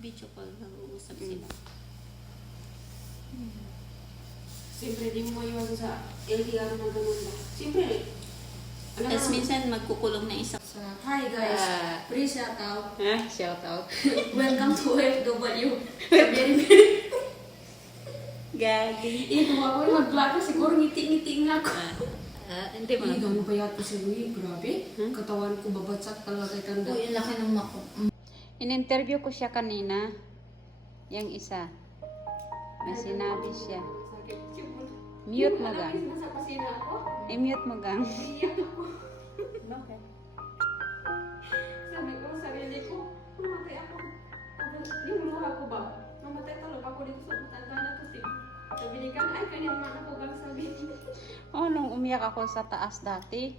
Video call, nag-uusap sila. Siyempre, di mo maiwasan sa LDR na ganun ba? Siyempre, alam Tapos mo, minsan magkukulong na isa. hi guys, please shout out. Shout out. Welcome to OFW. Gagi. Ito ako yung mag-vlog ka, siguro ngiti-ngiti nga ako. Hindi mo. Hindi mo payat ko si Louie, grabe. Katawan ko babatsak talaga kay tanda. Uy, ang laki ng mako. In-interview ko siya kanina. Yung isa. May sinabi siya. Mute mo gang. Nasa pasina ako. I-mute mo gang. Iiyak ako. Bakit? Sabi ko sa sarili ko, mamatay ako. Yung luha ko ba? Mamatay talaga ako dito sa matanda na to. Sabi ni Kang, ay kanya naman ako gang sabi. Oh, nung umiyak ako sa taas dati,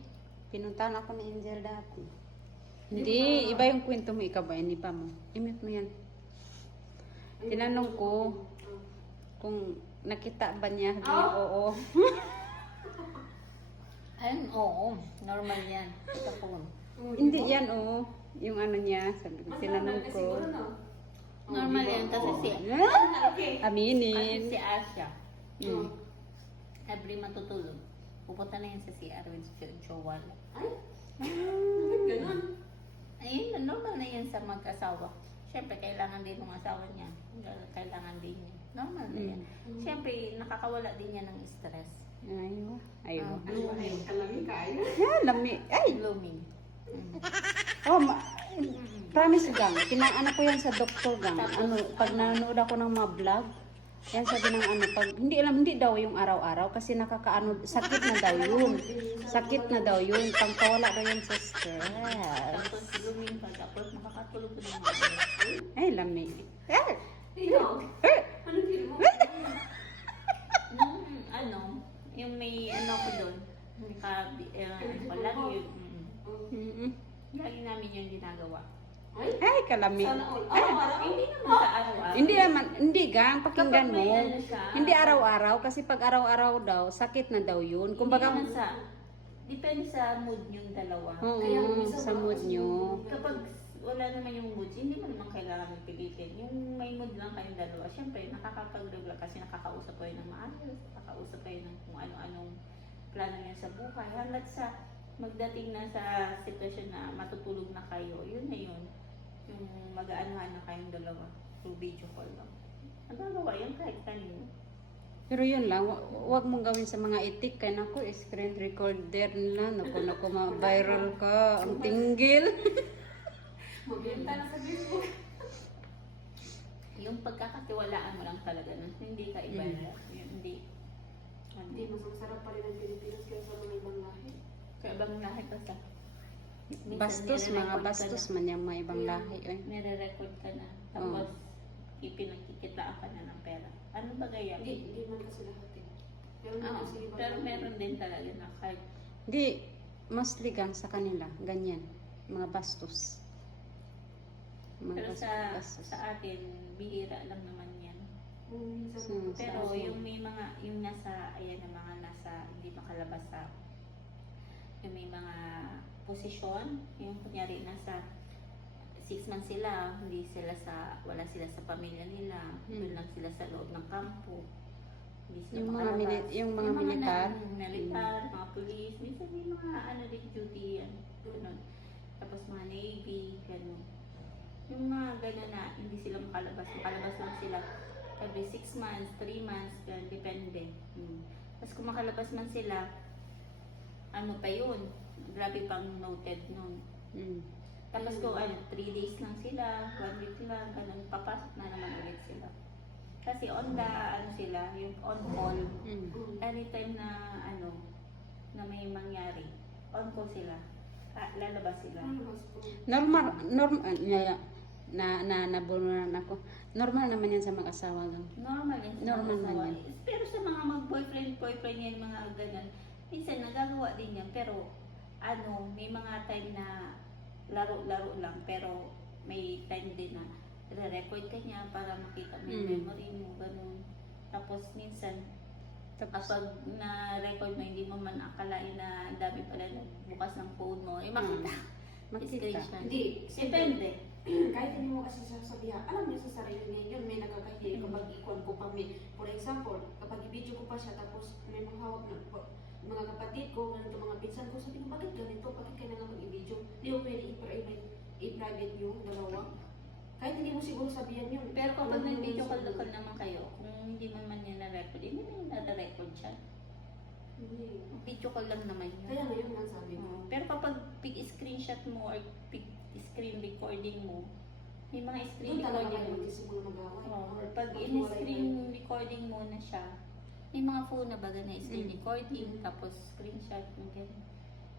pinuntahan ako ni Angel dati. Hindi, iba yung kwento mo, ikaw ba? Hindi pa mo. I-mute mo yan. Tinanong ko kung nakita ba niya. Sabi niya, oo. Ayun, oo. Normal yan. Sa phone. Hindi yan, oo. Yung ano niya, sabi ko, tinanong ko. Normal yan kasi si Okay. Aminin. si Asha. Mm. Every matutulog. Pupunta na yan sa CR with Joel. Ay, bakit ganun? Ayun, normal na yan sa mag-asawa. Siyempre, kailangan din ng asawa niya. Kailangan din niya. Normal na yan. Siyempre, nakakawala din niya ng stress. Aywa. Aywa. Ay, kalami kayo. Lami. Ay! Blooming. Oh, promise gang. Pinaano ko yan sa doktor gang. Ano, pag nanonood ako ng mga vlog, yan sabi ng ano, pag, hindi daw yung araw-araw kasi nakakaano, sakit na daw yun. Sakit na daw yun. Pangpawala daw yun sa stress. Tapos, blooming pa. Tapos, makakatulog ko ng mga. Ay, lami. Eh! Ikaw, Eh! ano feel mo? Ano, yung may ano ko doon. May lagi yun. Mm-mm. Lagi namin yung ginagawa. Ay, kalami. Sana all. Hindi naman sa araw-araw. Hindi naman, hindi gang, pakinggan Kapag mo. may ano siya, Hindi araw-araw, kasi pag araw-araw daw, sakit na daw yun. Kumbaga, Hindi naman sa, depende sa mood yung dalawa. oo, sa mood nyo. Kapag wala naman yung mood, hindi mo naman kailangan pilitin. Yung may mood lang kayong dalawa, syempre nakakapag-regla kasi nakakausap kayo ng maayos, nakakausap kayo ng kung ano-anong plano niya sa buhay. Hanggat sa magdating na sa sitwasyon na matutulog na kayo, yun na yun. Yung mag-aanuhan na kayong dalawa through video call lang. Ang gagawa yan kahit kanino. Pero yun lang, wag mong gawin sa mga itik. Kaya naku, screen recorder na. Naku, ma-viral ka. Ang tinggil. Mabenta na sa Facebook. Yung pagkakatiwalaan mo lang talaga na hindi ka iba na. Hindi. Hindi, mas masarap pa rin ang Pilipinas kaya sa mga ibang lahi. Kaya bang lahi pa sa Bastos, mga bastos man yung mga ibang lahi. Eh. Nire-record ka na. Tapos, ipinagkikitaan ka na ng pera. Ano ba kaya? Hindi man kasi lahat eh. Meron Oo, kasi ibang pero lahi. meron din talaga na kahit Hindi, mostly gang sa kanila. Ganyan. Mga bastos. pero sa bastos. atin, bihira lang naman yan. Minsan Hmm. Pero yung may mga, yung nasa, ayan na mga nasa, hindi makalabas sa, yung may mga posisyon, yung kunyari nasa 6 months sila, hindi sila sa, wala sila sa pamilya nila, doon lang sila sa loob ng kampo. Hindi sila Yung mga makalabas. yung mga militar. Militar, mga police, minsan may mga ano din duty yan. Ganun. Tapos mga navy, ganun. Yung mga ganun na hindi sila makalabas lang sila every 6 months, 3 months, ganun, depende. Tapos kung makalabas man sila, ano pa yun, grabe pang noted nun. Tapos kung 3 days lang sila, 1 week lang, ganun, papasok na naman ulit sila. Kasi on the, ano sila, yung on call, anytime na, na may mangyari, on call sila, lalabas sila. Nabunuran ako. Normal naman yan sa mag-asawa lang. Normal yan sa Normal mga asawa. man Pero sa mga mag-boyfriend yan, mga ganyan, minsan nagagawa din yan, pero may mga time na laro-laro lang, pero may time din na re-record ka niya para makita mo yung memory mo, ganun. Tapos minsan, kapag na-record mo, hindi mo man akalain na ang dami pala bukas ng phone mo, makita. Makita. Screenshot. Hindi. Depende. kahit hindi mo kasi sasabihan, alam niya sa sarili niya yun, may nakakahiya kapag ikuan ko pa may, for example, kapag i-video ko pa siya, tapos may mga hawak na mga kapatid ko, ganito mga pinsan ko, sabi ko, bakit ganito? Bakit kailangan mag-i-video? Di mo pwede i-private yung dalawa. Kahit hindi mo siguro sabihan yun. Pero kapag alam mo nag-video yun call sa- naman kayo, kung hindi mo man yan na-record, hindi mo na-record siya. Hindi. Video call lang naman yun. Kaya ngayon lang sabi ko. Pero kapag big screenshot mo or big screen recording mo, may mga screen Doon talaga recording kayo mo. magsisimula mag-away. Or pag maghiwalay in-screen kayo. recording mo na siya, may mga phone na baga na screen Mm. recording, Mm. tapos screenshot, yung ganyan.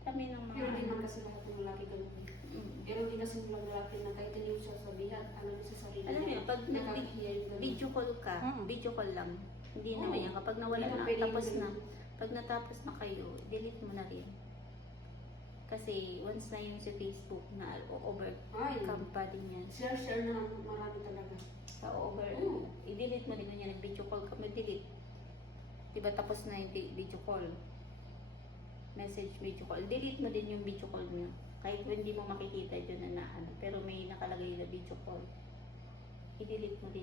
Kami ng mga... Pero hindi man kasi lahat ng lalaki ganun. Mm. Pero hindi kasi ng lalaki na kahit hindi mo siya sabihan, alam niya sa sarili Alam niya, mo, pag nakakahiya yung ganun. video call ka, Mm. video call lang. Hindi Oo. naman yan. Kapag nawala Hindi na, na pwede tapos yung na. ganun. Pag natapos na kayo, delete mo na rin. Kasi once na yun sa Facebook na overcome pa din yan. Share na ng marami talaga. Sa Oo. i-delete mo din kung yan, nag-video call ka, delete. Diba tapos na yung video call? Message video call. Delete mo din yung video call niya. Kahit hindi mo makikita dyan na ano. Pero may nakalagay na video call. I-delete mo din.